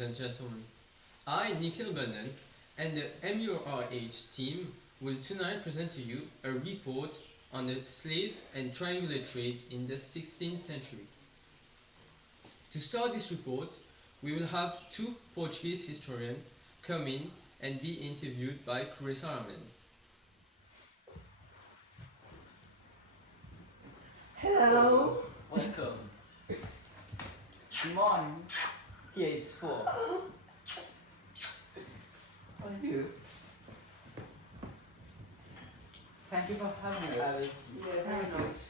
ladies and gentlemen. I, Nikhil Banan, and the MURH team will tonight present to you a report on the slaves and triangular trade in the 16th century. To start this report, we will have two Portuguese historians come in and be interviewed by Carissa Armen. Hello. Welcome. Good morning. Here it's 4. How are you? Thank you for having Have us. a seat. Yeah, very nice.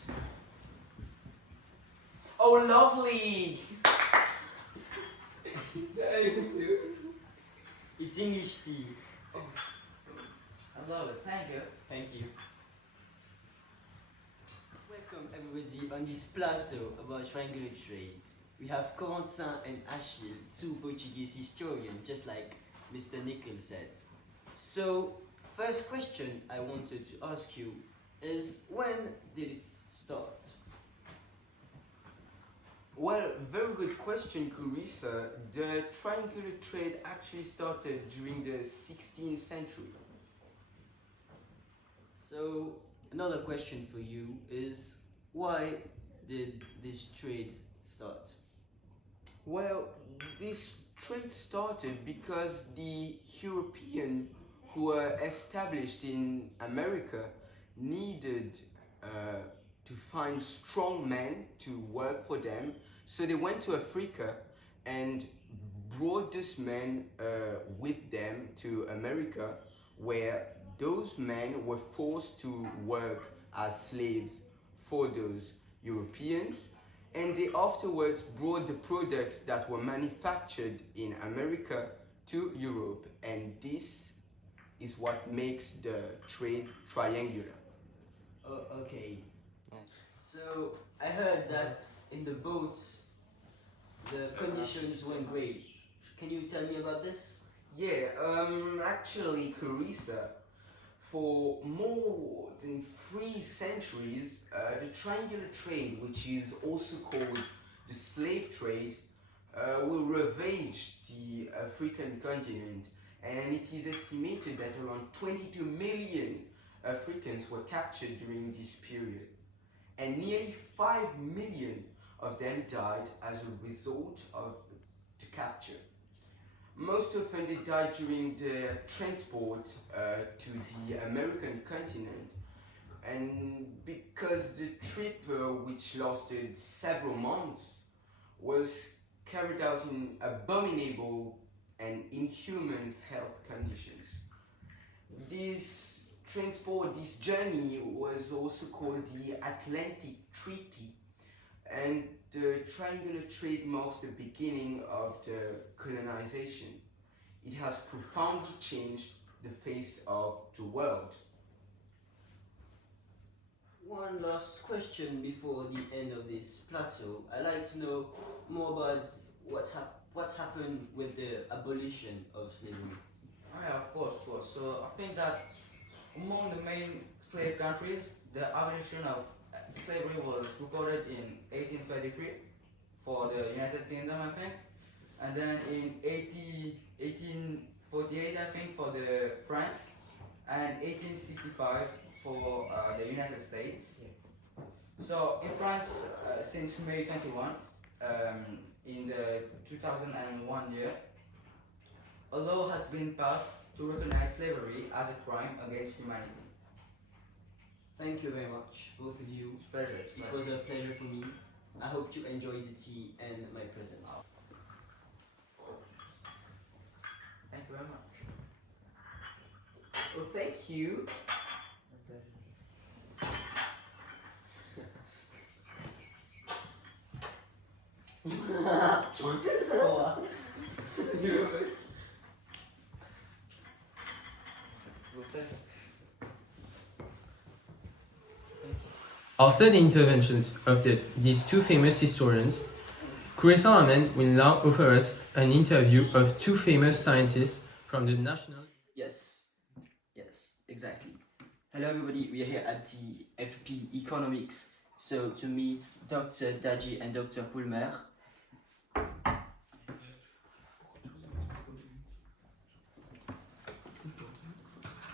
Oh, lovely! It's English tea. I love it. Thank you. Thank you. Welcome everybody on this plateau about triangular trade. We have Corentin and Achille, two Portuguese historians, just like Mr. Nickel said. So, first question I wanted to ask you is, when did it start? Well, very good question, Carissa. The triangular trade actually started during the 16th century. So, another question for you is, why did this trade start? Well, this trade started because the European who were established in America needed to find strong men to work for them. So they went to Africa and brought these men with them to America, where those men were forced to work as slaves for those Europeans, and they afterwards brought the products that were manufactured in America to Europe, and this is what makes the trade triangular. Oh, okay. So, I heard that in the boats, the conditions weren't great. Can you tell me about this? Yeah, actually, Carissa, for more than 3 centuries, the triangular trade, which is also called the slave trade, will ravage the African continent, and it is estimated that around 22 million Africans were captured during this period, and nearly 5 million of them died as a result of the capture. Most often they died during the transport to the American continent, and because the trip, which lasted several months, was carried out in abominable and inhuman health conditions. This transport, this journey was also called the Atlantic Treaty, and the triangular trade marks the beginning of the colonization. It has profoundly changed the face of the world. One last question before the end of this plateau. I'd like to know more about what happened with the abolition of slavery. Oh, yeah, of course. So I think that among the main slave countries, the abolition of slavery was recorded in 1833 for the United Kingdom, I think, and then in 1848, I think, for the France, and 1865 for the United States. So in France, since May 21, in the 2001 year, a law has been passed to recognize slavery as a crime against humanity. Thank you very much, both of you. It's a pleasure. It was a pleasure for me. I hope you enjoyed the tea and my presence. Thank you very much. Well, thank you. After the interventions of these two famous historians, Carissa Armen will now offer us an interview of two famous scientists from the National... Yes, exactly. Hello everybody, we are here at the FP Economics, so to meet Dr. Daji and Dr. Pulmer.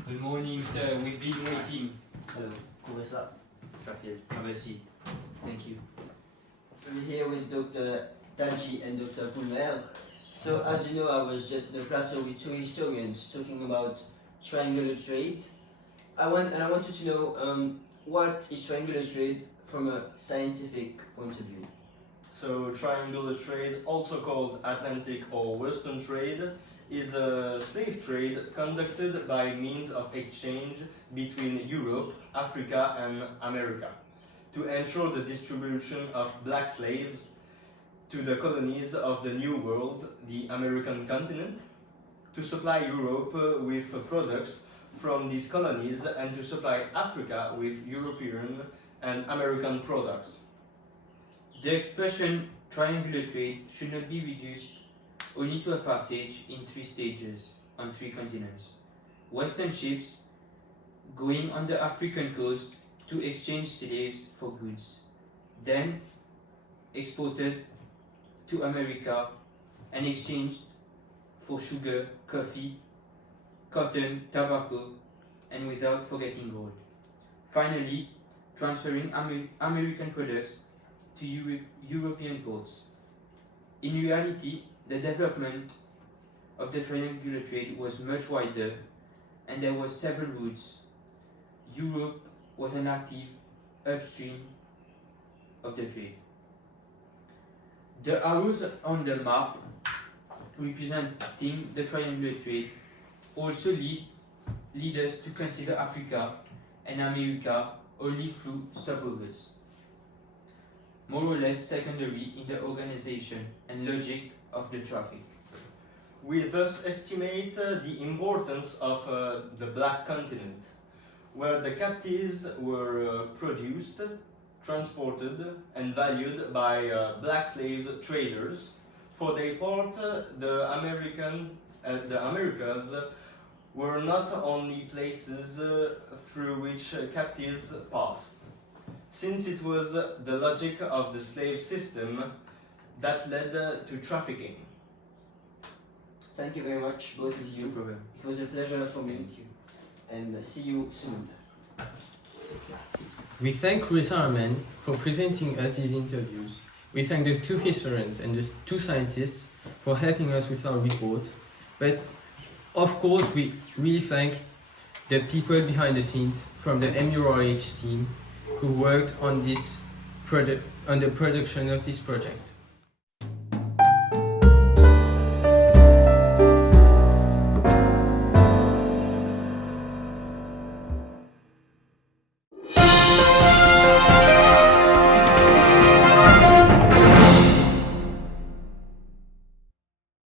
Good morning, sir. We've been waiting. Hello, Clarissa. Sahil, have a seat. Thank you. So we're here with Dr. Daji and Dr. Pulmer. So as you know, I was just in a plateau with two historians talking about triangular trade. I wanted to know what is triangular trade from a scientific point of view. So triangular trade, also called Atlantic or Western trade, is a slave trade conducted by means of exchange between Europe, Africa and America to ensure the distribution of black slaves to the colonies of the New World, the American continent, to supply Europe with products from these colonies and to supply Africa with European and American products. The expression triangular trade should not be reduced only to a passage in 3 stages on 3 continents. Western ships going on the African coast to exchange slaves for goods, then exported to America and exchanged for sugar, coffee, cotton, tobacco, and without forgetting gold. Finally, transferring American products to European ports. In reality, the development of the triangular trade was much wider and there were several routes. Europe was an active upstream of the trade. The arrows on the map representing the triangular trade also lead us to consider Africa and America only through stopovers, more or less secondary in the organization and logic of the traffic. We thus estimate the importance of the Black Continent, where the captives were produced, transported and valued by black slave traders. For their part, the Americas were not only places through which captives passed, since it was the logic of the slave system that led to trafficking. Thank you very much, both of you. No problem. It was a pleasure for me. Thank you. And see you soon. We thank Clarissa Arman for presenting us these interviews. We thank the 2 historians and the 2 scientists for helping us with our report. But of course, we really thank the people behind the scenes from the MURH team who worked on this project, on the production of this project.